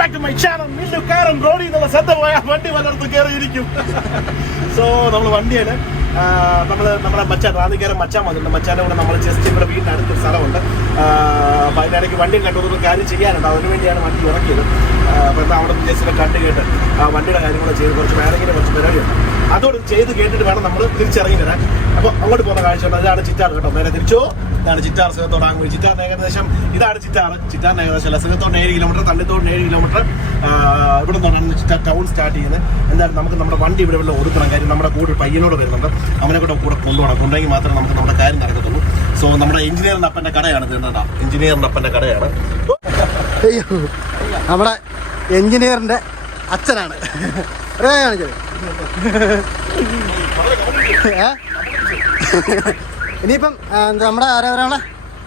back to my channel. മില്ലുകാരൻ റോഡിൽ നിന്നുള്ള ശ്രദ്ധ പോയാൽ വണ്ടി വല്ലയിടത്ത് കയറിയിരിക്കും. സോ നമ്മൾ വണ്ടിയാണ് നമ്മുടെ മച്ചാൻ റാന്നിക്കാരൻ മച്ചാൻ വന്നിട്ടുണ്ട്. മച്ചാൻ്റെ കൂടെ നമ്മൾ ജസ്റ്റ് ഇവിടെ വീടിൻ്റെ അടുത്തൊരു സ്ഥലമുണ്ട്. അപ്പോൾ അതിനിടയ്ക്ക് വണ്ടിയും കണ്ടൊരു കാര്യം ചെയ്യാനുണ്ട്. അതിനുവേണ്ടിയാണ് വണ്ടി ഇറക്കിയത്. അപ്പോൾ എന്താ അവിടെ ജസ്റ്റ് കണ്ട് കേട്ട് ആ വണ്ടിയുടെ കാര്യങ്ങൾ ചെയ്ത് കുറച്ച് വേണമെങ്കിലും കുറച്ച് പരിപാടിയുണ്ട്. അതോട് ചെയ്ത് കേട്ടിട്ട് വേണം നമ്മൾ തിരിച്ചിറങ്ങി വരാൻ. അപ്പോൾ അങ്ങോട്ട് പോകുന്ന കാഴ്ചയുണ്ട്. അതാണ് ചിറ്റാർ കേട്ടോ. നേരെ തിരിച്ചോ. ഇതാണ് ചിറ്റാർ. സിഹത്തോടാകുമ്പോൾ ചിറ്റാറിന് ഏകദേശം ഇതാണ് ചിറ്റാറിന് ഏകദേശം അല്ല, സിഹത്തോടിന് 7 കിലോമീറ്റർ, തണ്ണിത്തോടിന് 7 കിലോമീറ്റർ. ഇവിടെ നിന്നാണ് ചിറ്റാർ ടൗൺ സ്റ്റാർട്ട് ചെയ്യുന്നത്. എന്തായാലും നമുക്ക് നമ്മുടെ വണ്ടി ഇവിടെ ഒതുക്കണം. കാര്യം നമ്മുടെ കൂടെ പയ്യനോട് വരുന്നുണ്ട്. അവനെ കൂടെ കൊണ്ടുപോകണം. കൊണ്ടുപോയി മാത്രമേ നമുക്ക് നമ്മുടെ കാര്യം നടക്കത്തുള്ളൂ. സോ നമ്മുടെ എഞ്ചിനീയറിൻ്റെ അപ്പൻ്റെ കടയാണ് ഇത്. എന്താ എഞ്ചിനീയറിൻ്റെ അപ്പൻ്റെ കടയാണ്. നമ്മുടെ എഞ്ചിനീയറിൻ്റെ അച്ഛനാണ്. ഇനിയിപ്പം നമ്മുടെ ആരാണ്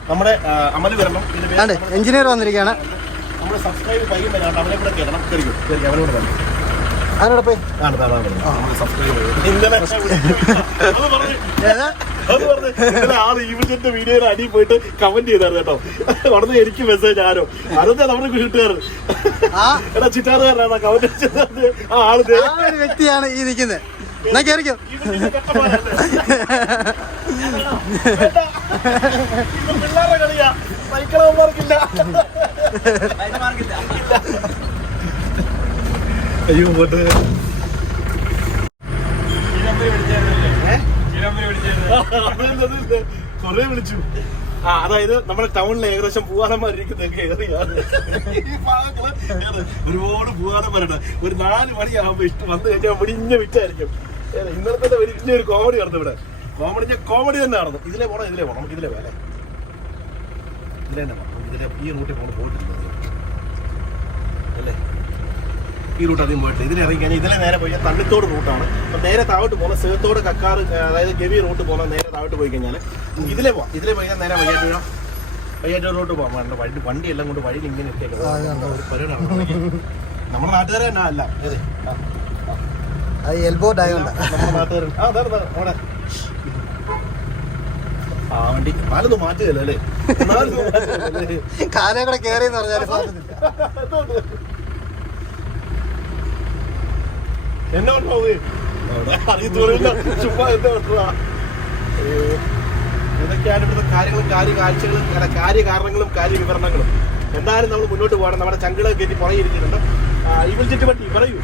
നമ്മുടെ അമല് വരണം. എഞ്ചിനീയർ വന്നിരിക്കുകയാണ്. നമ്മൾ സബ്സ്ക്രൈബ് പയ്യൻ വരാണ്ട് അവനെ കൂടെ കയറണം. അവനോട് വരണം. അതിനോട് പോയി ഈവന്റെ വീഡിയോയുടെ അടിയിൽ പോയിട്ട് കമന്റ് ചെയ്തായിരുന്നു കേട്ടോ. ഉടനെ എനിക്ക് മെസ്സേജ് ആരോ അതെന്താ നമ്മുടെ വീട്ടുകാരൻ എടാ ചിറ്റാറുകാരനാണ് കമന്റ് ആ ആള് വ്യക്തിയാണ് ഈ നിൽക്കുന്നത്. എന്നാ കേറിക്കോ. പിള്ളേരുടെ കളിയാ. സൈക്കിളവന്മാർക്കില്ല. അയ്യോ പോട്ട് കൊറേ വിളിച്ചു. അതായത് നമ്മുടെ ടൗണിൽ ഏകദേശം പൂവാലന്മാരിരിക്കുന്ന കയറിയാണ്. ഒരുപാട് പൂവാലന്മാരുണ്ട്. ഒരു 4 മണിയാകുമ്പോ വന്നു കഴിഞ്ഞാൽ മുടിഞ്ഞ വിറ്റായിരിക്കും. ഇന്നലത്തെ വലിയൊരു കോമഡി നടന്നു ഇവിടെ. കോമഡി തന്നെ നടന്നു. ഇതിലേ പോണം നമുക്ക് ഇതിലേ വേല ഇതിലേ തന്നെ ഇതിലെ ഈ റൂട്ടിൽ പോയിട്ടില്ല അല്ലേ? ഈ റൂട്ട് അധികം പോയിട്ടില്ല. ഇതിൽ ഇറങ്ങി കഴിഞ്ഞാൽ ഇതിലെ നേരെ പോയി തണ്ണിത്തോട് റൂട്ടാണ്. അപ്പം നേരെ താഴോട്ട് പോകുന്ന സിഹത്തോട് കക്കാറ്, അതായത് ഗവി റൂട്ട് പോകുന്ന നേരെ താഴോട്ട് പോയി കഴിഞ്ഞാൽ ഇതിലേ പോവാം. ഇതിലേ പോയി നേരെ വയ്യാറ്റൂർ റൂട്ട് പോകാൻ വണ്ടി എല്ലാം കൊണ്ട് വഴിയിൽ ഇങ്ങനെ ഇട്ടേക്കുന്നത് ഒരു പരിപാടിയാണ്. നമ്മുടെ നാട്ടുകാരെ തന്നെ അല്ല നമ്മുടെ നാട്ടുകാരൻ അവിടെ ആ വണ്ടി കാലൊന്നും മാറ്റുകയല്ല അല്ലേ? കാലേ കൂടെ കയറിയെന്ന് പറഞ്ഞാൽ എന്നാ അറിയത്തോളില്ല. ചുമ്മാ എന്താ ഇതൊക്കെയാണ് ഇവിടുത്തെ കാര്യങ്ങളും കാര്യകാരണങ്ങളും കാര്യവിവരണങ്ങളും. എന്തായാലും നമ്മൾ മുന്നോട്ട് പോകണം. നമ്മുടെ ചങ്കിള കയറ്റി പുറകിരിക്കുന്നുണ്ട്. ഇവൽ ചുറ്റുപട്ടി പറയൂ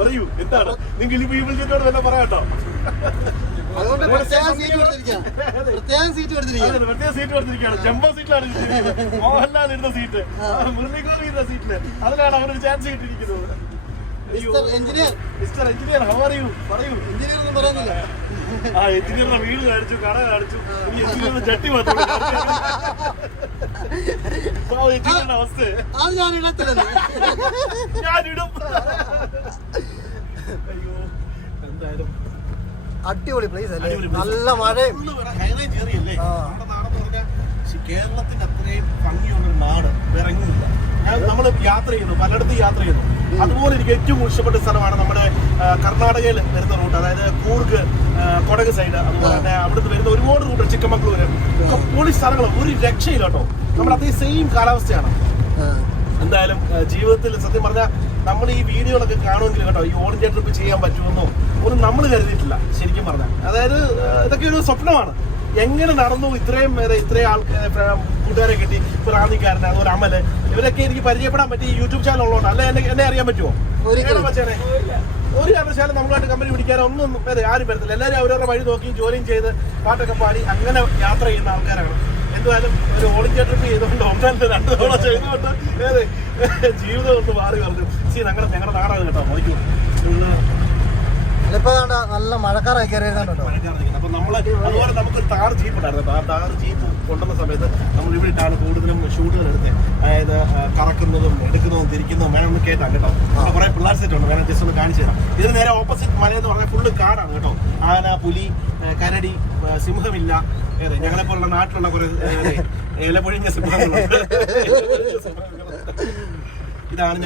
പറയൂ എന്താണ് നിങ്ങൾ ഇവൽ ചുറ്റോട് തന്നെ പറയാട്ടോ. പ്രത്യേകം സീറ്റ് കൊടുത്തിരിക്കുകയാണ്. ജംബോ സീറ്റിലാണ് മോഹൻലാൽ ഇരുന്ന സീറ്റ്, മുരളീധരൻ ഇരുന്ന സീറ്റില്. അതിലാണ് അവരൊരു ചാൻസ് കിട്ടിയിരിക്കുന്നത്. Mister engineer how are you? പറയൂ. എഞ്ചിനീയർ ഒന്നും പറയുന്നില്ല. ആ എഞ്ചിനീയറിന്റെ വീട് കാണിച്ചു, കട കാണിച്ചു. ഈ എഞ്ചിനീയറിന്റെ ചട്ടി മാത്രം എഞ്ചിനീയറിന്റെ അവസ്ഥ ഞാനിടും. അയ്യോ എന്തായാലും അടിപൊളി പ്ലേസ് അല്ലേ? നല്ല മഴയും. കേരളത്തിന്റെ അത്രയും ഭംഗിയുള്ളൊരു നാട് വേറെ എങ്ങുമില്ല. നമ്മൾ യാത്ര ചെയ്യുന്നു, പലയിടത്തും യാത്ര ചെയ്യുന്നു. അതുപോലെ എനിക്ക് ഏറ്റവും ഇഷ്ടപ്പെട്ട സ്ഥലമാണ് നമ്മുടെ കർണാടകയിൽ വരുന്ന റൂട്ട്. അതായത് കൂർഗ്, കൊടക് സൈഡ്, അതുപോലെ തന്നെ അവിടുന്ന് വരുന്ന ഒരുപാട് റൂട്ട്, ചിക്കമംഗ്ലൂര് ഒക്കെ പൊളി സ്ഥലങ്ങൾ. ഒരു രക്ഷയില്ല കേട്ടോ. നമ്മുടെ അതേ സെയിം കാലാവസ്ഥയാണ്. എന്തായാലും ജീവിതത്തിൽ സത്യം പറഞ്ഞാൽ നമ്മൾ ഈ വീഡിയോകളൊക്കെ കാണുമെങ്കിലും കേട്ടോ, ഈ ഓൾ ഇന്ത്യ ട്രിപ്പ് ചെയ്യാൻ പറ്റുമെന്നോ ഒന്നും നമ്മൾ കരുതിയിട്ടില്ല ശരിക്കും പറഞ്ഞാൽ. അതായത് ഇതൊക്കെ ഒരു സ്വപ്നമാണ്. എങ്ങനെ നടന്നു ഇത്രയും പേരെ, ഇത്രയും ആൾക്കാരെ, കൂട്ടുകാരെ കിട്ടി. ഇപ്പോൾ റാന്നിക്കാരൻ, അതുപോലെ അമല്, ഇവരൊക്കെ എനിക്ക് പരിചയപ്പെടാൻ പറ്റി ഈ യൂട്യൂബ് ചാനൽ ഉള്ളതുകൊണ്ട്. അല്ലെ എന്നെ അറിയാൻ പറ്റുമോ? മച്ചാനെ ഒരു കാരണവശാലും നമ്മളായിട്ട് കമ്പനി പിടിക്കാനോ ഒന്നും ആരും വരത്തില്ല. എല്ലാവരും അവരവരുടെ വഴി നോക്കി ജോലിയും ചെയ്ത് പാട്ടൊക്കെ പാടി അങ്ങനെ യാത്ര ചെയ്യുന്ന ആൾക്കാരാണ്. എന്തായാലും ഒരു ഓൾ ഇന്ത്യ ട്രിപ്പ് ചെയ്തുകൊണ്ട് 2 തവണ ചെയ്തുകൊണ്ട് ജീവിതം ഒന്ന് മാറി പറഞ്ഞു. ഞങ്ങളുടെ നാടാണ് കേട്ടോ. മണിക്കൂർ നല്ല മഴക്കാറായി കയറിയിരുന്നുണ്ടോ? അപ്പൊ നമ്മള് അതുപോലെ നമുക്കൊരു താർ ജീപ്പ് ഉണ്ടായിരുന്നു. താർ ജീപ്പ് കൊണ്ടുവന്ന സമയത്ത് നമ്മൾ ഇവിടെയിട്ടാണ് കൂടുതലും ഷൂട്ടുകൾ എടുത്തത്. അതായത് കറക്കുന്നതും എടുക്കുന്നതും തിരിക്കുന്നതും വേണമെന്ന് കേട്ടാ കേട്ടോ. കുറെ പിള്ളേർ സെറ്റ് ഉണ്ട്, വേണം ജസ്റ്റ് ഒന്ന് കാണിച്ചു തരാം. ഇതിന് നേരെ ഓപ്പോസിറ്റ് മലയെന്ന് പറഞ്ഞാൽ ഫുള്ള് കാടാണ് കേട്ടോ. ആന, പുലി, കരടി, സിംഹമില്ല. ഞങ്ങളെ പോലുള്ള നാട്ടിലുള്ള കുറെ ഇലപൊഴിഞ്ഞ സിംഹങ്ങളുണ്ട്. ഇതാണ്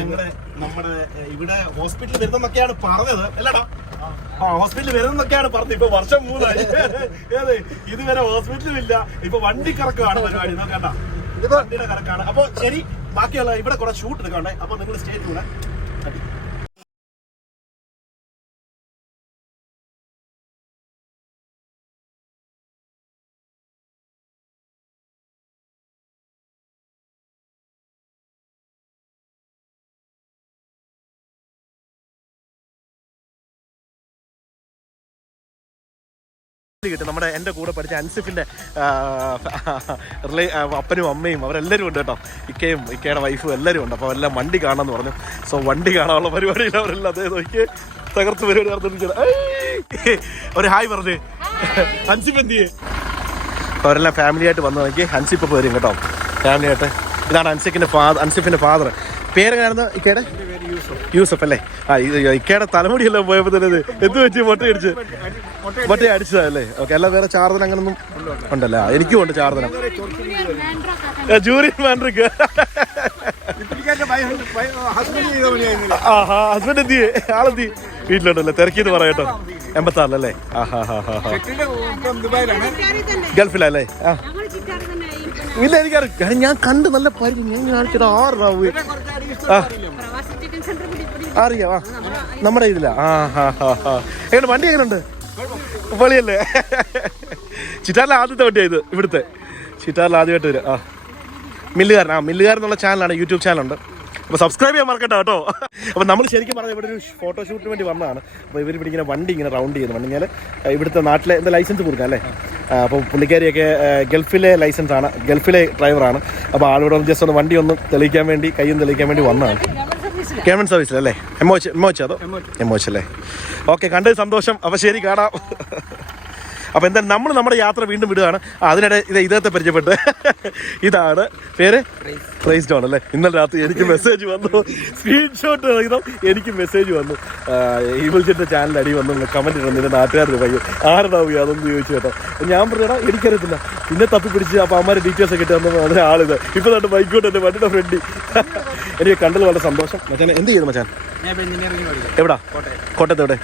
നമ്മുടെ ഇവിടെ ഹോസ്പിറ്റലിൽ വരുന്നതൊക്കെയാണ് പറഞ്ഞത് അല്ലടാ. ഹോസ്പിറ്റലിൽ വരുന്നതൊക്കെയാണ് പറഞ്ഞത്. ഇപ്പൊ വർഷം 3 ആയി. ഇതുവരെ ഹോസ്പിറ്റലും ഇല്ല. ഇപ്പൊ വണ്ടി കറക്കമാണ് പരിപാടി. നോക്കണ്ട വണ്ടിയുടെ കണക്കാണ്. അപ്പൊ ശരി, ബാക്കിയുള്ള ഇവിടെ കുറെ ഷൂട്ട് എടുക്കണ്ടേ, അപ്പൊ നിങ്ങൾ സ്റ്റേ ചെയ്യൂടെ. കിട്ടും. നമ്മുടെ എൻ്റെ കൂടെ പഠിച്ച അൻസിഫിൻ്റെ അപ്പനും അമ്മയും അവരെല്ലാവരും ഉണ്ട് കേട്ടോ. ഇക്കയുടെ വൈഫും എല്ലാവരും ഉണ്ട്. അപ്പോൾ എല്ലാം വണ്ടി കാണാമെന്ന് പറഞ്ഞു. സോ വണ്ടി കാണാനുള്ള പരിപാടിയിൽ അവരെല്ലാം അതേ നോക്കി തകർത്ത് പരിപാടി നടത്തിയിരിക്കണം. ഒരു ഹായ് പറഞ്ഞേ. അൻസിഫ് എന്ത് ചെയ്യേ? അവരെല്ലാം ഫാമിലി ആയിട്ട് വന്ന് നോക്കി. അൻസിഫ് ഇപ്പോൾ വരും കേട്ടോ, ഫാമിലി ആയിട്ട്. ഇതാണ് അൻസിഫിൻ്റെ ഫാദർ. പേരെങ്ങനെയായിരുന്നു ഇക്കയുടെ? യൂസഫ് അല്ലേ? ഇക്കയുടെ തലമുടിയെല്ലാം പോയപ്പോൾ തന്നെ എന്ത് പറ്റി? മൊട്ട അടിച്ചതല്ലേ? ഓക്കെ. അല്ല വേറെ ചാർജന അങ്ങനൊന്നും ഉണ്ടല്ലോ? എനിക്കും ഉണ്ട് ചാർജന. ജൂറിയൻ മാൻഡ്രിക്ക്. ഹസ്ബൻഡ് എന്ത് ചെയ്യേ? ആളെന്തി? വീട്ടിലുണ്ടല്ലേ? തിരക്കിന്ന് പറയട്ടോ. 86 ഗൾഫിലല്ലേ? ഇല്ല, എനിക്കറിയാം. ഞാൻ കണ്ട് നല്ല പരിചയം. ഞാൻ കാണിച്ചത് 6 രൂപ. അറിയാം. നമ്മുടെ ഇതിലാ. എങ്ങനെ വണ്ടി എങ്ങനെയുണ്ട്? പൊളിയല്ലേ? ചിറ്റാറിലെ ആദ്യത്തെ വണ്ടിയാണ് ഇത്. ഇവിടുത്തെ ചിറ്റാറിൽ ആദ്യമായിട്ട് വരും. മില്ലുകാരൻ എന്നുള്ള ചാനലാണ്, യൂട്യൂബ് ചാനലുണ്ട്. അപ്പോൾ സബ്സ്ക്രൈബ് ചെയ്യാൻ മറക്കട്ടോ കേട്ടോ. അപ്പോൾ നമ്മൾ ശരിക്കും പറഞ്ഞാൽ ഇവിടെ ഒരു ഫോട്ടോഷൂട്ടിന് വേണ്ടി വന്നതാണ്. അപ്പോൾ ഇവർ ഇവിടെ ഇങ്ങനെ വണ്ടി ഇങ്ങനെ റൗണ്ട് ചെയ്യുന്നു. വണ്ടി കഴിഞ്ഞാൽ ഇവിടുത്തെ നാട്ടിലെ എന്താ ലൈസൻസ് കൊടുക്കാം അല്ലേ? അപ്പോൾ പുള്ളിക്കാരിയൊക്കെ ഗൾഫിലെ ലൈസൻസാണ്, ഗൾഫിലെ ഡ്രൈവറാണ്. അപ്പോൾ ആളിവിടെ ജസ്റ്റ് ഒന്ന് വണ്ടി ഒന്ന് തെളിയിക്കാൻ വേണ്ടി, കയ്യൊന്ന് തെളിയിക്കാൻ വേണ്ടി വന്നതാണ്. ഗവൺമെൻറ് സർവീസിലല്ലേ? എംഒഎച്ച് അതോ എംഒഎച്ച് അല്ലേ? ഓക്കെ, കണ്ടത് സന്തോഷം. അപ്പോൾ ശരി, കാണാം. അപ്പോൾ എന്തായാലും നമ്മൾ നമ്മുടെ യാത്ര വീണ്ടും വിടുകയാണ്. അതിനിടെ ഇദ്ദേഹത്തെ പരിചയപ്പെട്ട്. ഇതാണ് പേര് പ്രൈസ് ഡോൺ അല്ലേ? ഇന്നലെ രാത്രി എനിക്ക് മെസ്സേജ് വന്നു, സ്ക്രീൻഷോട്ട് ചെയ്തോ എനിക്ക് മെസ്സേജ് വന്നു. ഈ വിളിച്ചിട്ട് ചാനൽ അടി വന്നു, കമൻറ്റ് ഇടുന്നു. നിന്റെ നാട്ടുകാരുടെ പയ്യൻ ആരുണ്ടാവുക അതൊന്നും ചോദിച്ചു കേട്ടോ. ഞാൻ പറഞ്ഞാ എനിക്കറിയത്തില്ല. പിന്നെ തപ്പി പിടിച്ച് അപ്പോൾ അമ്മമാരെ ഡീറ്റെയിൽസ് ഒക്കെ ഇട്ട് വന്നു. അതിന് ആളിത് ഇപ്പോൾ തന്നെ ബൈക്കോട്ട് എൻ്റെ വണ്ടിയുടെ ഫ്രണ്ടി. എനിക്ക് കണ്ടത് വളരെ സന്തോഷം. മച്ചാൻ എന്ത് ചെയ്യുന്നു മച്ചാൻ? എവിടാ? കോട്ടയത്ത് എവിടെ?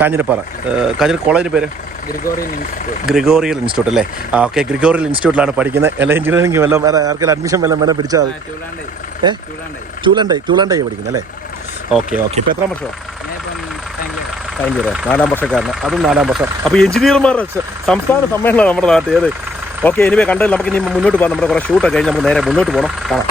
കാഞ്ഞിരപ്പാറ കോളേജിൻ്റെ പേര്? ഗ്രിഗോറിയൽ ഇൻസ്റ്റിറ്റ്യൂട്ട് അല്ലേ? ഓക്കെ, ഗ്രിഗോറിയൽ ഇൻസ്റ്റിറ്റ്യൂട്ടിലാണ് പഠിക്കുന്നത്. എല്ലാ എഞ്ചിനീയറിംഗ് വല്ലതും വേറെ ആർക്കെല്ലാം അഡ്മിഷൻ വല്ലതും വേണം പിടിച്ചാൽ മതി. ടൂലാണ്ടായി പഠിക്കുന്നത് അല്ലേ? ഓക്കെ. ഇപ്പോൾ എത്രാം വർഷമാണ്? Final year. 4ാം വർഷക്കാരന്. അതും 4ാം വർഷം. അപ്പോൾ എഞ്ചിനീയർമാരുടെ സംസ്ഥാന സമ്മേളനം നമ്മുടെ നാട്ടിൽ. അതെ. ഓക്കെ, എനിവേ കണ്ടത് നമുക്ക് ഇനി മുന്നോട്ട് പോകാം. നമ്മുടെ കുറേ ഷൂട്ടൊക്കെ കഴിഞ്ഞ് നമുക്ക് നേരെ മുന്നോട്ട് പോകണം. കാണാം.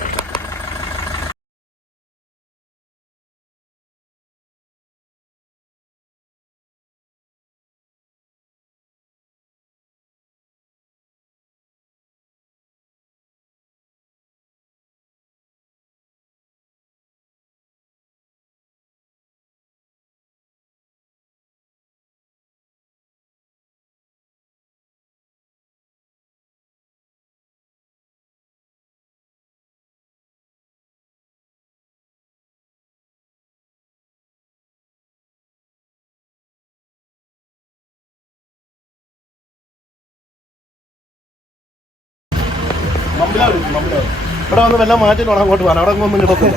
ഇവിടെ വന്ന് വെള്ളം മാറ്റി അങ്ങോട്ട് പോകാൻ. അവിടെ ഒന്നും കിട്ടത്തില്ല.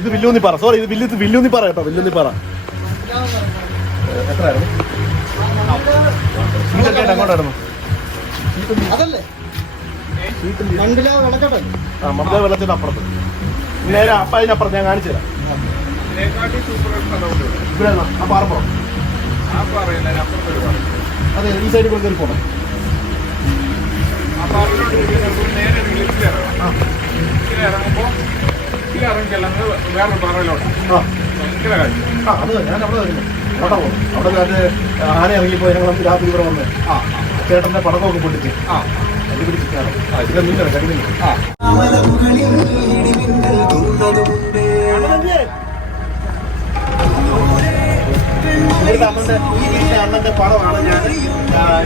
ഇത് വില്ലൂന്നിപ്പാറ. സോറി, ഇത് വില്ലൂന്നിപ്പാറ കേട്ടോ. വില്ലൂന്നിപ്പാറ എത്രയായിരുന്നു? അങ്ങോട്ടായിരുന്നു. മണ്ടല വെള്ളത്തിന്റെ അപ്പുറത്ത്. നേരെ അപ്പതിനപ്പുറത്ത് ഞാൻ കാണിച്ചു തരാം. ഇവിടെ ആ പാറപ്പോ? അതെ, ഈ സൈഡിൽ കൂടെ കയറി പോകണം. ഇറങ്ങുമ്പോൾ വേറെ പാറയിലോട്ട്. അത് ഞാൻ അവിടെ വരുന്നു. അവിടെ പോകും. അവിടെ ആന ഇറങ്ങിപ്പോയി. ഞങ്ങൾ രാത്രി ഇവിടെ വന്ന് ചേട്ടന്റെ പടക്കമൊക്കെ പൊട്ടിച്ച് കണ്ടുപിടിച്ചിട്ടാണ്. ഇതിന്റെ മിന്നൽ കരിമില്ല. അണ്ണന്റെ പടമാണ് ഞാൻ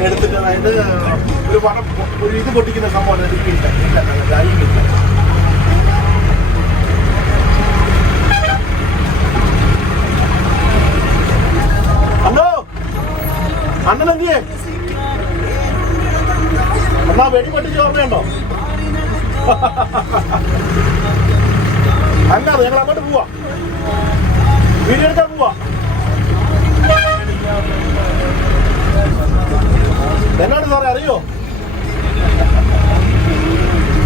എടുത്തിട്ട്. അതായത് ഒരു പടം, ഒരു ഇത് പൊട്ടിക്കുന്ന സംഭവമാണ്. ഹലോ, അണ്ണൻ എന്തിയേ? എന്നാ വെടി പൊട്ടിച്ച് ഓർമ്മയുണ്ടോ? അല്ലാതെ ഞങ്ങൾ അങ്ങോട്ട് പോവാ, വീഡിയോ എടുക്കാൻ പോവാ. എന്നാണ് സാറേ അറിയോ?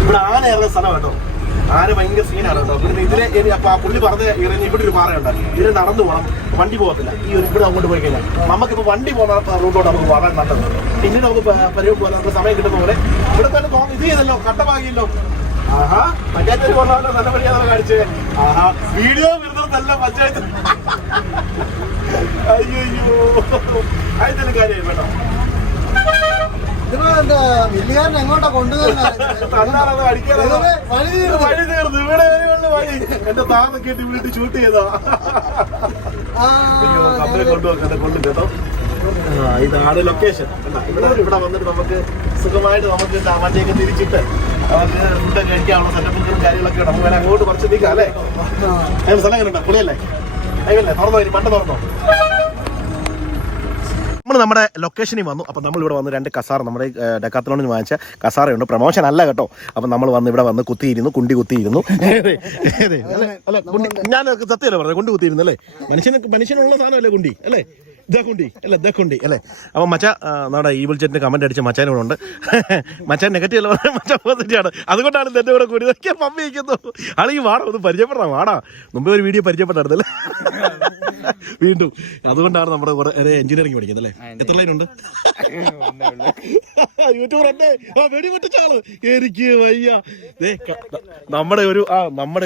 ഇവിടെ ആന ഇറങ്ങുന്ന സ്ഥലം കേട്ടോ. ആന ഭയങ്കര സീനാണ് കേട്ടോ. പിന്നെ ഇതിലെ അപ്പൊ ആ പുള്ളി പറഞ്ഞ ഇറങ്ങി ഇവിടെ ഒരു പാറയുണ്ട്. ഇതിന് നടന്നു പോകണം, വണ്ടി പോകത്തില്ല. ഈ ഒരു ഇവിടെ അങ്ങോട്ട് പോയി കഴിഞ്ഞാൽ നമുക്കിപ്പോ വണ്ടി പോകുന്ന റൂട്ടോട്ട് നമുക്ക് വളരെ നല്ലത്. പിന്നീട് നമുക്ക് പരിപാടി പോലെ നമുക്ക് സമയം കിട്ടുന്ന പോലെ ഇവിടെ തന്നെ ഇത് ചെയ്തല്ലോ, കട്ടമാകിയല്ലോ. ആഹാ, പഞ്ചായത്തിൽ പറഞ്ഞാൽ നല്ല പണിയാണ് കാണിച്ചേ. ആഹാ, വീഡിയോ വരുന്നതല്ല പഞ്ചായത്ത്. അയ്യോ, അതിന്റെ കാര്യം കേട്ടോ. വലിയകാരൻ എങ്ങോട്ടാ കൊണ്ടുവരുന്നത്? വഴി തീർന്നു. ഇവിടെ വഴി എന്റെ താന്ന് കേട്ടി വീട്ടിൽ ഷൂട്ട് ചെയ്താ. കമ്പനി കൊണ്ടുപോകാൻ കൊണ്ടു കേട്ടോ. ഇതാണ് ലൊക്കേഷൻ. ഇവിടെ വന്നിട്ട് നമുക്ക് സുഖമായിട്ട് നമുക്ക് വണ്ടിയൊക്കെ തിരിച്ചിട്ട് നമുക്ക് ഫുഡ് കഴിക്കാനുള്ള സെറ്റപ്പുകളും കാര്യങ്ങളൊക്കെ ഉണ്ട്. നമുക്ക് അങ്ങോട്ട് കുറച്ച് നീക്കാം അല്ലേ? സ്ഥലം എങ്ങനെ ഉണ്ടോ? പുളിയല്ലേ? അയ്യല്ലേ? തുറന്നോ? ഇനി പണ്ട് തുറന്നോ? നമ്മൾ നമ്മുടെ ലൊക്കേഷനിൽ വന്നു. അപ്പം നമ്മളിവിടെ വന്ന് 2 കസാറ നമ്മുടെ ഡെക്കാത്തലോണിൽ വാങ്ങിച്ച കസാറയുണ്ട്. പ്രൊമോഷൻ അല്ല കേട്ടോ. അപ്പം നമ്മൾ വന്ന് ഇവിടെ വന്ന് കുത്തിയിരുന്നു, കുണ്ടി കുത്തിയിരുന്നു. അല്ല, ഞാൻ സത്യമല്ലേ പറഞ്ഞത്, കുണ്ടി കുത്തിയിരുന്നു അല്ലേ? മനുഷ്യനുള്ള സാധനമല്ലേ കുണ്ടി അല്ലേ? ഇതക്കുണ്ടി അല്ലേ? ഇതക്കുണ്ടി അല്ലേ? അപ്പം മച്ച നമ്മുടെ ഈ ബുൾജെറ്റിന് കമന്റ് അടിച്ച മച്ചാൻ ഇവിടെ ഉണ്ട്. മച്ചാൻ നെഗറ്റീവ് അല്ല, മച്ചാൻ പോസിറ്റീവാണ്. അതുകൊണ്ടാണ് എൻ്റെ കൂടെ കൂടി പമ്പ് വയ്ക്കുന്നു. ആണെങ്കിൽ വാടാ, ഒന്ന് പരിചയപ്പെടാം. വാടാ, മുമ്പേ ഒരു വീഡിയോ പരിചയപ്പെട്ടായിരുന്നല്ലേ? വീണ്ടും അതുകൊണ്ടാണ് നമ്മുടെ കുറെ എഞ്ചിനീയറിംഗ് പഠിക്കുന്നത് അല്ലേ? എത്ര ലൈൻ ഉണ്ട്? യൂട്യൂബർ എന്നെ വെടിപൊട്ടിച്ചാള്. എനിക്ക് വയ്യ. നമ്മുടെ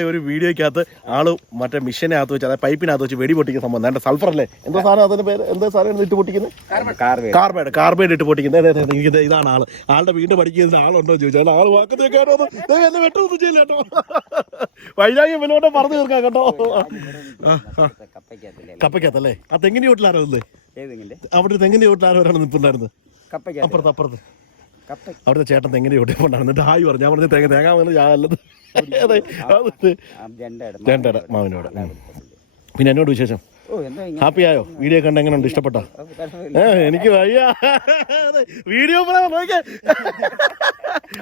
ഒരു വീഡിയോക്കകത്ത് ആള് മറ്റേ മിഷനകത്ത് വെച്ച്, അതായത് പൈപ്പിനകത്ത് വെച്ച് വെടി പൊട്ടിക്കുന്ന സംഭവം. എൻ്റെ സൾഫർ അല്ലേ? എന്തോ സാധനം, അതിന്റെ പേര് എന്താ സാധനം ഇട്ട് പൊട്ടിക്കുന്നത്? കാർബൈഡ് ഇട്ട് പൊട്ടിക്കുന്നത്. ഇതാണ് ആള്. ആളുടെ വീണ്ടും പഠിക്കുന്ന ആളുണ്ടോ ചോദിച്ചാൽ ആള് വാക്കത്തേക്കാരോ എന്നെ വെട്ടൊന്നും ചെയ്യില്ല കേട്ടോ. വൈരാഗ്യം വല്ലോടെ പറഞ്ഞു തീർക്കാം കേട്ടോ. കപ്പയ്ക്കകത്തല്ലേ? ആ തെങ്ങിന്റെ വീട്ടിലാരോ ഇല്ലേ? അവിടെ തെങ്ങിന്റെ വീട്ടിലാരോ ഒരാൾ നിൽപ്പുണ്ടായിരുന്നു. അപ്പുറത്ത് അവിടുത്തെ ചേട്ടൻ തെങ്ങിന്റെ വീട്ടിൽ ഉണ്ടായിരുന്നു. എന്നിട്ട് ഹായ് പറഞ്ഞു. ഞാൻ പറഞ്ഞു തേങ്ങ വന്ന് ഞാനല്ലത്. രണ്ടട മാവിനോട്. പിന്നെ എന്നോട് വിശേഷം? ഹാപ്പി ആയോ? വീഡിയോ കണ്ട് എങ്ങനെയുണ്ട്? ഇഷ്ടപ്പെട്ടോ? എനിക്ക് വയ്യ. വീഡിയോ നോക്കിയേ.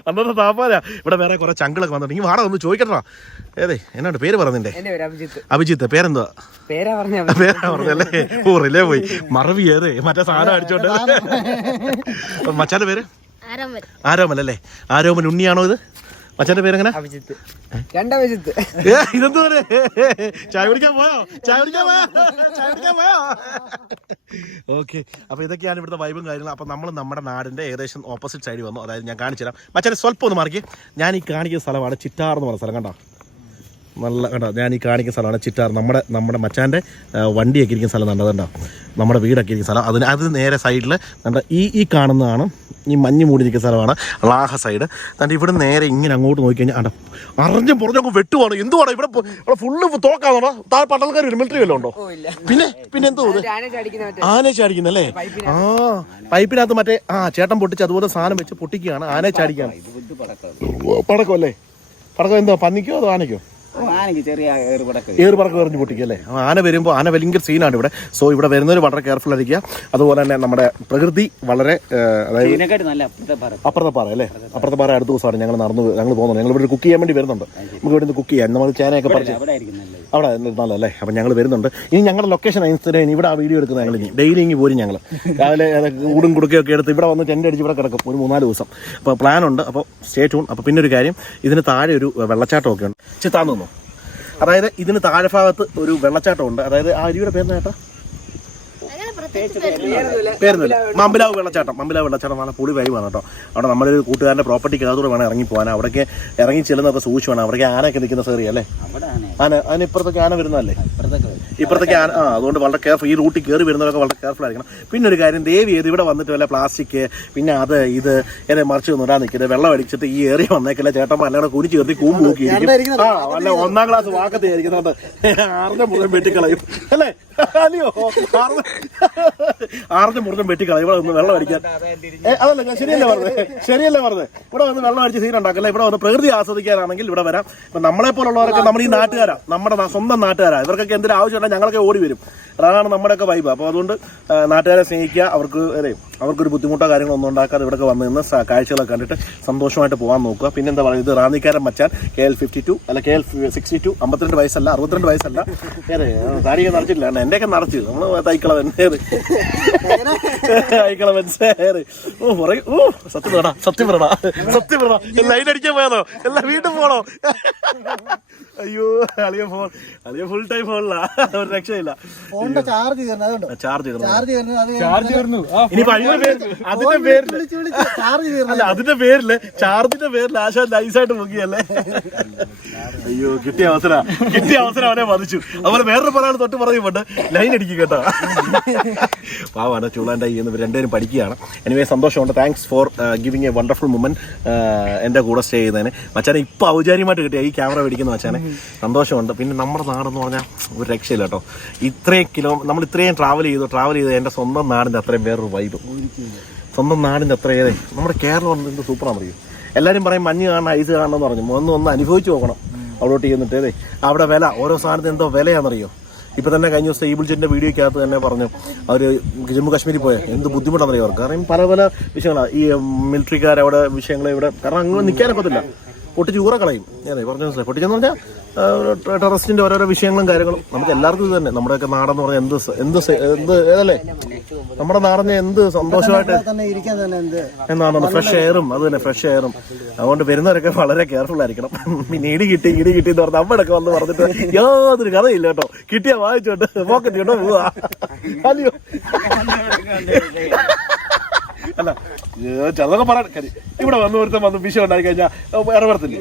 അന്നത്തെ താപ്പാല. ഇവിടെ വേറെ കുറെ ചങ്കളൊക്കെ വന്നിട്ട് ഈ വാടക ഒന്ന് ചോദിക്കട്ടാ. എന്നാണ് പേര് പറഞ്ഞിന്റെ? അഭിജിത്ത്. പേരെന്തുവാ? പേരാ പറഞ്ഞല്ലേ? ഊറില്ലേ പോയി മറവി. മറ്റേ സാധനം അടിച്ചോണ്ട്. മച്ചാന്റെ പേര് ആരോമൽ അല്ലേ? ആരോമൽ ഉണ്ണിയാണോ ഇത്? മച്ചാന്റെ പേരെങ്ങനെ? ഇതെന്താ? ചായ കുടിക്കാൻ പോയോ? ഓക്കെ. അപ്പൊ ഇതൊക്കെയാണ് ഇവിടുത്തെ വൈബും കാര്യങ്ങളും. അപ്പൊ നമ്മൾ നമ്മുടെ നാടിന്റെ ഏകദേശം ഓപ്പോസിറ്റ് സൈഡിൽ വന്നു. അതായത് ഞാൻ കാണിച്ചു തരാം. മച്ചാനെ സ്വല്പം ഒന്ന് മാറിക്ക്. ഞാൻ ഈ കാണിക്കുന്ന സ്ഥലമാണ് ചിറ്റാർ എന്ന് പറഞ്ഞ സ്ഥലം. കണ്ടോ? നല്ല കണ്ടോ? ഞാൻ ഈ കാണിക്കുന്ന സ്ഥലമാണ് ചിറ്റാർ. നമ്മുടെ മച്ചാൻ്റെ വണ്ടിയൊക്കെ ഇരിക്കുന്ന സ്ഥലം കണ്ടോ? നമ്മുടെ വീടൊക്കെ ഇരിക്കുന്ന സ്ഥലം. അത് നേരെ സൈഡിൽ നമ്മുടെ ഈ കാണുന്നതാണ് ഈ മഞ്ഞ് മൂടിയിരിക്കുന്ന സ്ഥലമാണ് ലാഹ സൈഡ്. എന്നിട്ട് ഇവിടെ നേരെ ഇങ്ങനെ അങ്ങോട്ട് നോക്കിക്കഴിഞ്ഞാൽ അണ്ട അറിഞ്ഞും പുറഞ്ഞൊക്കെ വെട്ടുവാണ്. എന്തുവാണോ ഇവിടെ ഫുള്ള് തോക്കാണോ? താഴെ പട്ടാൾക്കാർ വരും. മിലിറ്ററി വല്ലതും ഉണ്ടോ? പിന്നെ എന്തോ ആനയെ ചാടിക്കുന്നല്ലേ? ആ, പൈപ്പിനകത്ത് മറ്റേ ചേട്ടൻ പൊട്ടിച്ച് അതുപോലെ സാധനം വെച്ച് പൊട്ടിക്കുകയാണ്. ആനയെ ചാടിക്കുകയാണ്. പടക്കം അല്ലേ? പടക്കം എന്തോ? പന്നിക്കോ അതോ ആനയ്ക്കോ? ഏറുപടക്കം എറിഞ്ഞ് പൊട്ടിക്കുക അല്ലേ? ആന വരുമ്പോൾ ആന ഭയങ്കര സീനാണ് ഇവിടെ. സോ ഇവിടെ വരുന്നവർ വളരെ കെയർഫുൾ ആയിരിക്കുക. അതുപോലെ തന്നെ നമ്മുടെ പ്രകൃതി വളരെ, അതായത് അപ്പുറത്തെ പാറ അല്ലേ? അപ്പുറത്തെ പാറ അടുത്ത ദിവസമാണ് ഞങ്ങൾ പോകുന്നത്. ഞങ്ങൾ ഇവിടെ കുക്ക് ചെയ്യാൻ വേണ്ടി വരുന്നുണ്ട്. നമുക്ക് ഇവിടെ നിന്ന് കുക്ക് ചെയ്യാം. നമ്മൾ ചേനയൊക്കെ പറിച്ച് അവിടെ നല്ലതല്ലേ? അപ്പം ഞങ്ങൾ വരുന്നുണ്ട്. ഇനി ഞങ്ങളുടെ ലൊക്കേഷൻ അനുസരിച്ച് ഇനി ഇവിടെ ആ വീഡിയോ എടുക്കുന്നത് ഞങ്ങൾ ഇനി ഡെയിലി ഇങ്ങ് പോരും. ഞങ്ങൾ രാവിലെ ഊടും കുടുക്കയൊക്കെ എടുത്ത് ഇവിടെ വന്ന് ടെൻ്റ് അടിച്ച് ഇവിടെ കിടക്കും ഒരു 3-4 ദിവസം. അപ്പോൾ പ്ലാനുണ്ട്. അപ്പോൾ സ്റ്റേ ട്യൂൺ. അപ്പോൾ പിന്നെ ഒരു കാര്യം, ഇതിന് താഴെ ഒരു വെള്ളച്ചാട്ടമൊക്കെ ഉണ്ട്. ചിത്താന്ന് തോന്നുന്നു. അതായത് ഇതിന് താഴെ ഭാഗത്ത് ഒരു വെള്ളച്ചാട്ടമുണ്ട്. അതായത് ആ അരുവിയുടെ പേര് ചേട്ടാ? പേരുന്നില്ല. മമ്പിലാവ് വെള്ളച്ചാട്ടം. നല്ല പൊളി വൈബാണ് കേട്ടോ. അവിടെ നമ്മുടെ ഒരു കൂട്ടുകാരൻ്റെ പ്രോപ്പർട്ടിക്ക് അതുകൂടെ വേണം ഇറങ്ങി പോകാൻ. അവിടേക്ക് ഇറങ്ങി ചെല്ലുന്നതൊക്കെ സൂക്ഷിച്ചു വേണം. അവിടേക്ക് ആനയൊക്കെ നിൽക്കുന്ന സേറിയ അല്ലേ? ആന ഇപ്പുറത്തൊക്കെ ആന വരുന്നതല്ലേ? ഇപ്പുറത്തേക്ക് ആന. അതുകൊണ്ട് വളരെ കെയർഫുൾ. ഈ റൂട്ടിൽ കയറി വരുന്നവരൊക്കെ വളരെ കെയർഫുൾ ആയിരിക്കണം. പിന്നെ ഒരു കാര്യം, ദയവ് ചെയ്ത് ഇവിടെ വന്നിട്ട് വല്ല പ്ലാസ്റ്റിക് പിന്നെ ഇത് മറിച്ച് ഒന്നും നിൽക്കുന്നത്. വെള്ളം അടിച്ചിട്ട് ഈ ഏറിയ വന്നേക്കല്ല ചേട്ടന്മാർ എല്ലാം കുനിച്ച് ചേർത്തി കൂമ്പ് നോക്കിയിരിക്കും. വല്ല 1ാം ക്ലാസ് വാക്കത്തി ആയിരിക്കുന്നുണ്ട്. 6 മുതൽ വെട്ടിക്കളയും അല്ലേ? അല്ലയോ? 6 മുറിഞ്ഞ വെട്ടിക്കളയും. ഇവിടെ ഒന്ന് വെള്ളം അടിക്കാൻ. അതല്ല, ഞാൻ ശരിയല്ലേ പറഞ്ഞത്? ഇവിടെ വന്ന് വെള്ളം അടിച്ച് സീൻ ഉണ്ടാക്കല്ലേ? ഇവിടെ വന്ന് പ്രകൃതി ആസ്വദിക്കാനാണെങ്കിൽ ഇവിടെ വരാം. ഇപ്പം നമ്മളെ പോലുള്ളവരൊക്കെ നമ്മുടെ ഈ നാട്ടുകാരാ, നമ്മുടെ സ്വന്തം നാട്ടുകാരാ. ഇവർക്കൊക്കെ എന്തൊരു ആവശ്യമുണ്ടെങ്കിൽ ഞങ്ങളൊക്കെ ഓടി വരും. അതാണ് നമ്മുടെയൊക്കെ വൈബ്. അപ്പോൾ അതുകൊണ്ട് നാട്ടുകാരെ സ്നേഹിക്കുക. അവർക്ക് അവർക്കൊരു ബുദ്ധിമുട്ടോ കാര്യങ്ങളോ ഒന്നും ഉണ്ടാക്കാതെ ഇവിടെ വന്ന് നിന്ന് കാഴ്ചകളൊക്കെ കണ്ടിട്ട് സന്തോഷമായിട്ട് പോകാൻ നോക്കുക. പിന്നെ എന്താ പറയുക, ഇത് റാന്നിക്കാരൻ മച്ചാൻ KL52 അല്ല KL62, 52 വയസ്സല്ല 62 വയസ്സല്ല. ഏതെ താടിയൊക്കെ നിറച്ചിട്ടില്ല, എന്റെയൊക്കെ നിറച്ച് നമ്മൾ തൈക്കളവൻ തൈക്കളവൻ സേറ്. ഓ പറയും, ഓ സത്യം പറടാ സത്യം പറടാ സത്യം പറടാ. ലൈൻ അടിക്കാൻ പോയാലോ, എല്ലാം വീട്ടിൽ പോകണോ? അയ്യോ അളിയ ഫുൾ ടൈം ഫോണിലാ, ഒരു രക്ഷയില്ല. ഫോണിന്റെ ചാർജ് ചാർജ് അതിന്റെ പേരില് ചാർജിന്റെ പേരിൽ ആശ നൈസായിട്ട് മുക്കിയല്ലേ. അയ്യോ കിട്ടിയ അവസരം അവനെ വധിച്ചു. അതുപോലെ വേറൊരു പറയാൻ തൊട്ട് പറയുമ്പോണ്ട് ലൈൻ അടിക്കും കേട്ടോ. പാവാണ് ചൂളാൻ്റെ ഇവർ രണ്ടുപേരും പഠിക്കുകയാണ്. എനിവേ സന്തോഷമുണ്ട്. Thanks for giving A wonderful moment എൻ്റെ കൂടെ സ്റ്റേ ചെയ്തതിന്. മച്ചാനെ ഇപ്പം ഔചാര്യമായിട്ട് കിട്ടിയ ഈ ക്യാമറ മേടിക്കുന്ന മച്ചാനെ സന്തോഷമുണ്ട്. പിന്നെ നമ്മുടെ നാടെന്ന് പറഞ്ഞാൽ ഒരു രക്ഷയില്ല കേട്ടോ. നമ്മൾ ഇത്രയും ട്രാവൽ ചെയ്ത് എൻ്റെ സ്വന്തം നാടിൻ്റെ അത്രയും വേറൊരു വൈബ്, സ്വന്തം നാടിൻ്റെ അത്രയേറെ. നമ്മുടെ കേരളം എന്ത് സൂപ്പറാണെന്ന് അറിയും. എല്ലാവരും പറയും മഞ്ഞ് കാണണം ഐസ് കാണണം എന്ന് പറഞ്ഞു. ഒന്ന് അനുഭവിച്ച് നോക്കണം അവിടോട്ട് ചെയ്യുന്നിട്ടേ. അവിടെ വില, ഓരോ സാധനത്തിന് എന്തോ വിലയാണെന്നറിയോ. ഇപ്പം തന്നെ കഴിഞ്ഞ ദിവസം ഈബിൾജെറ്റിൻ്റെ വീഡിയോയ്ക്കകത്ത് തന്നെ പറഞ്ഞു അവർ ജമ്മു കാശ്മീരിൽ പോയ എന്ത് ബുദ്ധിമുട്ടാണെന്നറിയോ അവർക്ക്. കാരണം പല വിഷയങ്ങളാണ് ഈ മിലിറ്ററിക്കാരവിടെ വിഷയങ്ങൾ ഇവിടെ. കാരണം അങ്ങനെ നിൽക്കാനൊക്കത്തില്ല, പൊട്ടിച്ച് ഊറ കളയും. അതെ പറഞ്ഞു മനസ്സിലായി. പൊട്ടിച്ചെന്ന് പറഞ്ഞാൽ ടെററിസ്റ്റിന്റെ ഓരോരോ വിഷയങ്ങളും കാര്യങ്ങളും. നമുക്ക് എല്ലാവർക്കും ഇത് തന്നെ. നമ്മുടെയൊക്കെ നാടെന്ന് പറഞ്ഞാൽ എന്ത് ഏതല്ലേ നമ്മുടെ നാടിനെ എന്ത് സന്തോഷമായിട്ട് എന്നാണ്. ഫ്രഷ് എയറും അത് തന്നെ, ഫ്രഷ് എയറും. അതുകൊണ്ട് വരുന്നവരൊക്കെ വളരെ കെയർഫുൾ ആയിരിക്കണം. പിന്നെ ഇടി കിട്ടി എന്ന് പറഞ്ഞാൽ അമ്മടൊക്കെ വന്ന് പറഞ്ഞിട്ട് യാതൊരു കഥയില്ല കേട്ടോ. കിട്ടിയാ വായിച്ചോട്ട് പോക്കറ്റ് കേട്ടോ പോവാ. അല്ലയോ അല്ല ചിലതൊക്കെ പറയാൻ കാര്യം. ഇവിടെ വന്ന് വിഷയം ഉണ്ടായി കഴിഞ്ഞാൽ ഇടപെടത്തില്ലേ.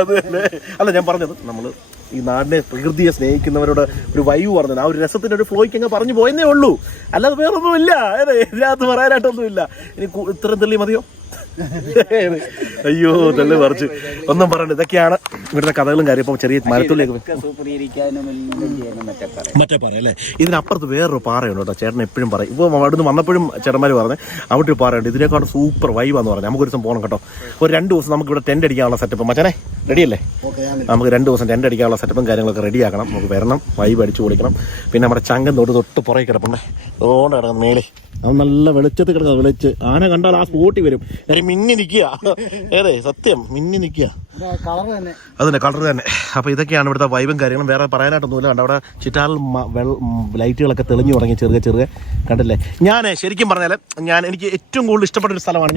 അത് തന്നെ അല്ല ഞാൻ പറഞ്ഞത്, നമ്മൾ ഈ നാടിനെ പ്രകൃതിയെ സ്നേഹിക്കുന്നവരോട് ഒരു വൈവ് പറഞ്ഞത് ആ ഒരു രസത്തിന്റെ ഒരു ഫ്ലോയ്ക്ക് അങ്ങ് പറഞ്ഞു പോയെന്നേ ഉള്ളൂ. അല്ലാതെ വേറൊന്നുമില്ല. അതെ ഇതിനകത്ത് പറയാനായിട്ടൊന്നുമില്ല. ഇനി ഇത്രയും തെള്ളി മതിയോ? അയ്യോ തെള്ളി പറിച്ച് ഒന്നും പറയണ്ട. ഇതൊക്കെയാണ് ഇവിടുത്തെ കഥകളും കാര്യം. ഇപ്പം ചെറിയ മരത്തുള്ളിലേക്ക് മറ്റേ പാറ അല്ലേ. ഇതിനപ്പുറത്ത് വേറൊരു പാറയുണ്ട് കേട്ടോ. ചേട്ടൻ എപ്പോഴും പറയും. ഇപ്പോൾ അവിടുന്ന് വന്നപ്പോഴും ചേട്ടന്മാർ പറഞ്ഞ് അവിടെ ഒരു പാറയുണ്ട്, ഇതിനേക്കാളും സൂപ്പർ വൈബാന്ന് പറഞ്ഞു. നമുക്കൊരു ദിവസം പോകണം കേട്ടോ. ഒരു 2 ദിവസം നമുക്ക് ഇവിടെ ടെൻ്റ് അടിക്കാനുള്ള സെറ്റപ്പ്. മച്ചാനെ റെഡിയല്ലേ? നമുക്ക് 2 ദിവസം ടെൻ്റ് അടിക്കാനുള്ള സെറ്റപ്പും കാര്യങ്ങളൊക്കെ റെഡിയാക്കണം. നമുക്ക് വരണം, വൈബ് അടിച്ചു പൊളിക്കണം. പിന്നെ നമ്മുടെ ചങ്കൻ തൊട്ട് പുറകെ കിടപ്പുണ്ടേ, അതുകൊണ്ട് കിടക്കുന്ന മേലെ അത് നല്ല വെളിച്ചത്തിൽ കിടക്കുക. വെളിച്ച് ആന കണ്ടാൽ ആ സ്പോട്ടിൽ വരും. മിന്നി നിൽക്കുക. ഏതേ സത്യം മിന്നി നിൽക്കുക. അതന്നെ കളർ തന്നെ. അപ്പോൾ ഇതൊക്കെയാണ് ഇവിടുത്തെ വൈബും കാര്യങ്ങളും. വേറെ പറയാനായിട്ടൊന്നുമില്ല. കണ്ട അവിടെ ചുറ്റാൽ ലൈറ്റുകളൊക്കെ തെളിഞ്ഞു തുടങ്ങി ചെറുകെ കണ്ടില്ലേ. ഞാൻ ശരിക്കും പറഞ്ഞാൽ എനിക്ക് ഏറ്റവും കൂടുതൽ ഇഷ്ടപ്പെട്ട ഒരു സ്ഥലമാണ്.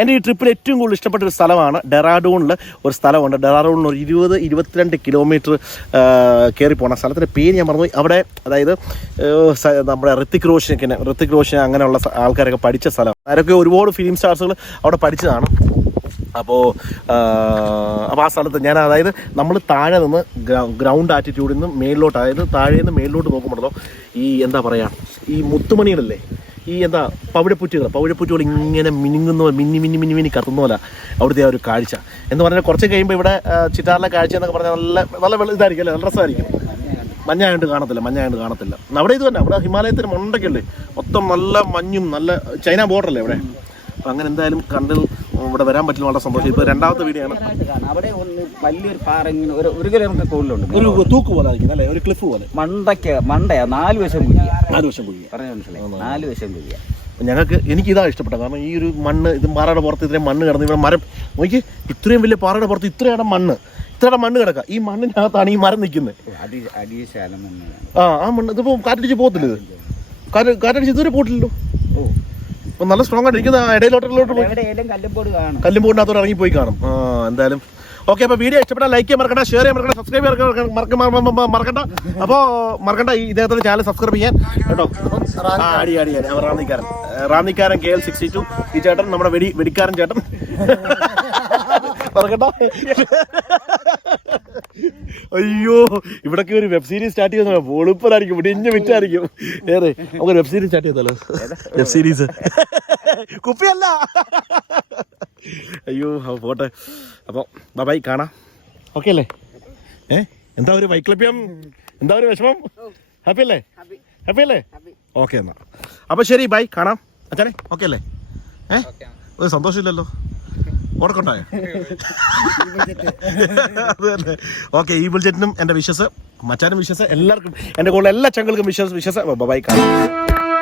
എൻ്റെ ഈ ട്രിപ്പിൽ ഏറ്റവും കൂടുതൽ ഇഷ്ടപ്പെട്ട ഒരു സ്ഥലമാണ് ഡെറാഡൂണിൽ ഒരു സ്ഥലമുണ്ട്. ഡെറാഡൂണിൽ ഒരു 20-22 കിലോമീറ്റർ കയറി പോകണ സ്ഥലത്തിൻ്റെ പേര് ഞാൻ മറന്നുപോയി. അവിടെ അതായത് നമ്മുടെ ഋത്തിക് റോഷൻ അങ്ങനെയുള്ള ആൾക്കാരൊക്കെ പഠിച്ച സ്ഥലം. അവരൊക്കെ ഒരുപാട് ഫിലിം സ്റ്റാർസുകൾ അവിടെ പഠിച്ചതാണ്. അപ്പോൾ ആ സ്ഥലത്ത് ഞാൻ അതായത് നമ്മൾ താഴെ നിന്ന് ഗ്രൗണ്ട് ആറ്റിറ്റ്യൂഡിൽ നിന്ന് മേളിലോട്ട്, അതായത് താഴെ നിന്ന് മേളിലോട്ട് നോക്കുമ്പോഴല്ലോ ഈ എന്താ പറയുക, ഈ മുത്തുമണികളല്ലേ, ഈ എന്താ പവിഴപ്പുറ്റുകൾ ഇങ്ങനെ മിന്നി കത്തുന്ന പോലെ അവിടുത്തെ ആ ഒരു കാഴ്ച എന്ന് പറഞ്ഞാൽ. കുറച്ച് കഴിയുമ്പോൾ ഇവിടെ ചിറ്റാറിലെ കാഴ്ച എന്നൊക്കെ പറഞ്ഞാൽ നല്ല ഇതായിരിക്കും അല്ലേ, നല്ല രസമായിരിക്കും. മഞ്ഞായിട്ട് കാണത്തില്ല. അവിടെ ഇത് തന്നെ, അവിടെ ഹിമാലയത്തിന് മണ്ടയ്ക്കല്ലേ മൊത്തം നല്ല മഞ്ഞും, നല്ല ചൈന ബോർഡറല്ലേ അവിടെ. അപ്പം അങ്ങനെ എന്തായാലും കണ്ട് ഇവിടെ വരാൻ പറ്റില്ല. വളരെ സന്തോഷം. ഇപ്പോൾ 2ാമത്തെ വീഡിയോ ആണ്. അവിടെ വലിയൊരു പാറ ഇങ്ങനെ 1 കിലോമീറ്റർ കൂടുതലുണ്ട്. ഒരു തൂക്ക് പോലെ ആയിരിക്കും അല്ലേ, ഒരു ക്ലിഫ് പോലെ. മണ്ടയാ 4 വശം കുഴിയ. പറഞ്ഞ മനസ്സിലായി, 4 വശം കുഴിയ. എനിക്കിതാ ഇഷ്ടപ്പെട്ടത്. കാരണം ഈ ഒരു മണ്ണ്, ഇത് പാറയുടെ പുറത്ത് ഇത്രയും മണ്ണ് കിടന്ന്, ഇവിടെ മരം നോക്കി, ഇത്രയും വലിയ പാറയുടെ പുറത്ത് ഇത്രയുടെ മണ്ണ് കിടക്കുക. ഈ മണ്ണിനകത്താണ് ഈ മരം നിൽക്കുന്നത്. ആ മണ്ണ് ഇതിപ്പോ കാറ്റടിച്ച് പോകത്തില്ല. ഇത് കാറ്റടിച്ച് ഇതുവരെ പോയിട്ടില്ലല്ലോ. നല്ല സ്ട്രോങ് ആയിട്ട് ഇരിക്കുന്ന ഇടയിലോട്ട് കല്ലുംപോടിനകത്തോട്ട് ഇറങ്ങിപ്പോയി കാണും. എന്തായാലും ഓക്കെ. അപ്പോൾ വീഡിയോ ഇഷ്ടപ്പെട്ടാൽ ലൈക്ക് ചെയ്യാൻ മറക്കണ്ട, ഷെയർ ചെയ്യാൻ മറക്കണ്ട, സബ്സ്ക്രൈബ് ചെയ്യാൻ മറക്കണ്ട. അപ്പോൾ മറക്കണ്ട ഈ ഇദ്ദേഹത്തിന്റെ ചാനൽ സബ്സ്ക്രൈബ് ചെയ്യാൻ കേട്ടോ. അടി റാന്നിക്കാരൻ KL62. ഈ ചേട്ടൻ നമ്മുടെ വെടിക്കാരൻ ചേട്ടൻ. മറക്കണ്ട. അയ്യോ ഇവിടൊക്കെ ഒരു വെബ് സീരീസ് സ്റ്റാർട്ട് ചെയ്യുന്ന പൊളിപ്പലായിരിക്കും. ഇവിടെ ഇഞ്ഞ വിറ്റായിരിക്കും. ഏറെ നമുക്ക് വെബ് സീരീസ് സ്റ്റാർട്ട് ചെയ്താലോ? വെബ് സീരീസ് കുപ്പിയല്ല. അയ്യോ പോട്ടെ. അപ്പോൾ ബൈ, കാണാം. ഓക്കെ അല്ലേ? എന്താ ഒരു വൈക്ലഭ്യം, എന്താ ഒരു വിഷമം? ഹാപ്പി അല്ലേ? ഓക്കെ എന്നാ. അപ്പോൾ ശരി, ബൈ, കാണാം. അച്ഛനെ ഓക്കെ അല്ലേ? ഒരു സന്തോഷമില്ലല്ലോ, ഓർക്കുണ്ടായോ? അത് തന്നെ. ഓക്കെ, ഈ ബുൾജെറ്റിനും എൻ്റെ വിശ്വസ്, മച്ചാനും വിശ്വസ്, എല്ലാവർക്കും എൻ്റെ കൂടെ എല്ലാ ചങ്ങൾക്കും വിശ്വസ്. ബൈ, കാണാം.